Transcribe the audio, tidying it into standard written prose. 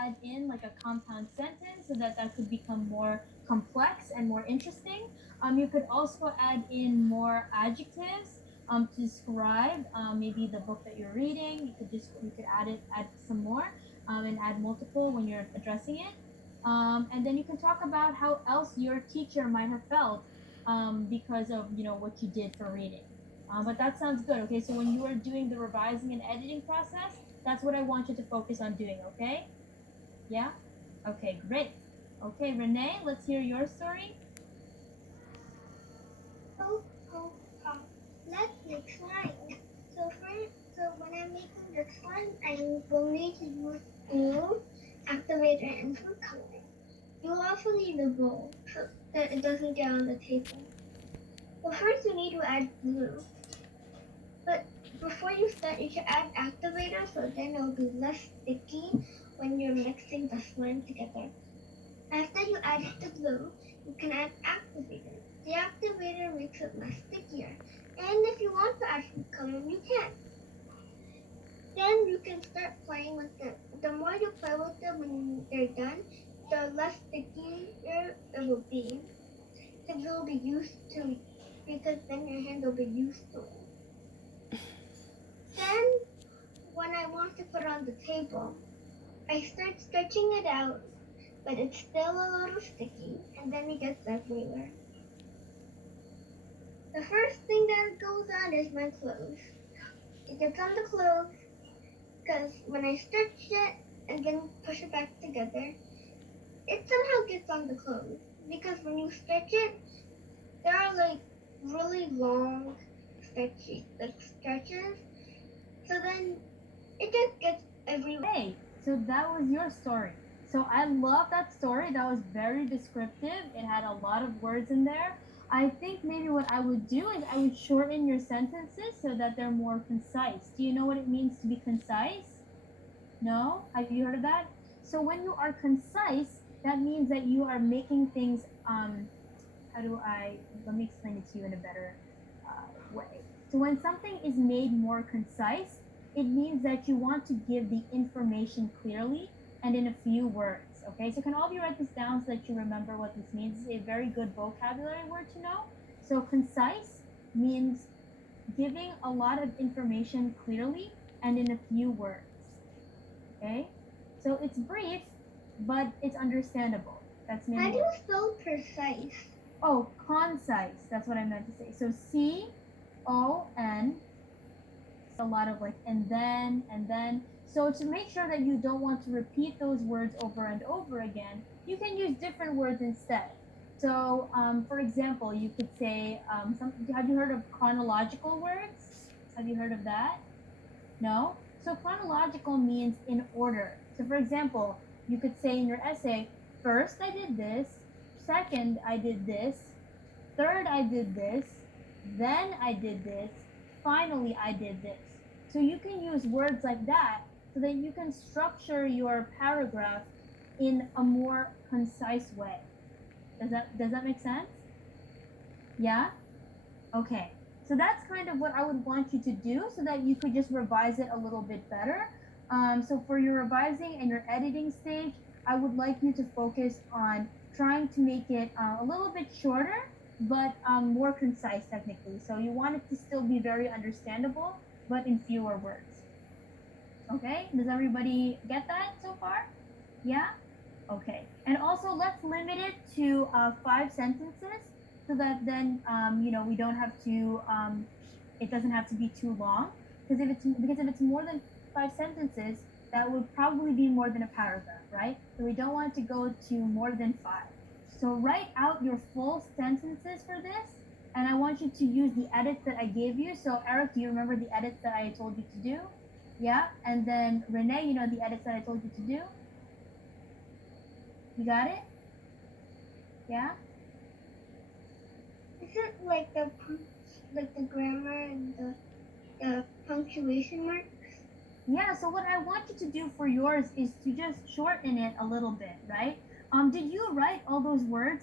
add in like a compound sentence so that that could become more complex and more interesting. You could also add in more adjectives to describe maybe the book that you're reading. You could add some more and add multiple when you're addressing it. And then you can talk about how else your teacher might have felt because of what you did for reading. But that sounds good. Okay, so when you are doing the revising and editing process, that's what I want you to focus on doing. Okay? Yeah. Okay, great. Okay, Renee, let's hear your story. So, so, um, let's make slime. So when I'm making the slime, I will need to use glue, activator, and food coloring. You'll also need a bowl so that it doesn't get on the table. Well, first you need to add glue, but before you start, you should add activator so then it'll be less sticky when you're mixing the slime together. After you add the glue, you can add activator. The activator makes it less stickier. And if you want to add food coloring, you can. Then you can start playing with them. The more you play with them when they're done, the less stickier it will be. Because you'll be used to because then your hand will be used to it. Then when I want to put it on the table, I start stretching it out, but it's still a little sticky, and then it gets everywhere. The first thing that goes on is my clothes. It gets on the clothes because when I stretch it and then push it back together, it somehow gets on the clothes. Because when you stretch it, there are like really long stretches. So then it just gets everywhere. Hey, so that was your story. So I love that story. That was very descriptive. It had a lot of words in there. I think maybe what I would do is I would shorten your sentences so that they're more concise. Do you know what it means to be concise? No? Have you heard of that? So when you are concise, that means that you are making things how do I let me explain it to you in a better way. So when something is made more concise, it means that you want to give the information clearly and in a few words. Okay, so can all of you write this down so that you remember what this means? This is a very good vocabulary word to know. So concise means giving a lot of information clearly and in a few words. Okay, so it's brief, but it's understandable. That's maybe. How do you spell precise? Oh, concise. That's what I meant to say. So CON. A lot of like and then. So to make sure that you don't want to repeat those words over and over again, you can use different words instead. So, for example, you could say, have you heard of chronological words? Have you heard of that? No? So chronological means in order. So for example, you could say in your essay, first I did this, second I did this, third I did this, then I did this, finally I did this. So you can use words like that so that you can structure your paragraph in a more concise way. Does that make sense? Yeah? Okay. So that's kind of what I would want you to do so that you could just revise it a little bit better. So for your revising and your editing stage, I would like you to focus on trying to make it a little bit shorter, but more concise technically. So you want it to still be very understandable, but in fewer words. Okay, does everybody get that so far? Yeah? Okay. And also let's limit it to 5 sentences so that then, we don't have to, it doesn't have to be too long. Because if it's more than 5 sentences, that would probably be more than a paragraph, right? So we don't want to go to more than 5. So write out your full sentences for this, and I want you to use the edits that I gave you. So Eric, do you remember the edits that I told you to do? Yeah? And then Renee, you know the edits that I told you to do? You got it? Yeah? Is it like the grammar and the punctuation marks? Yeah, so what I want you to do for yours is to just shorten it a little bit, right? Did you write all those words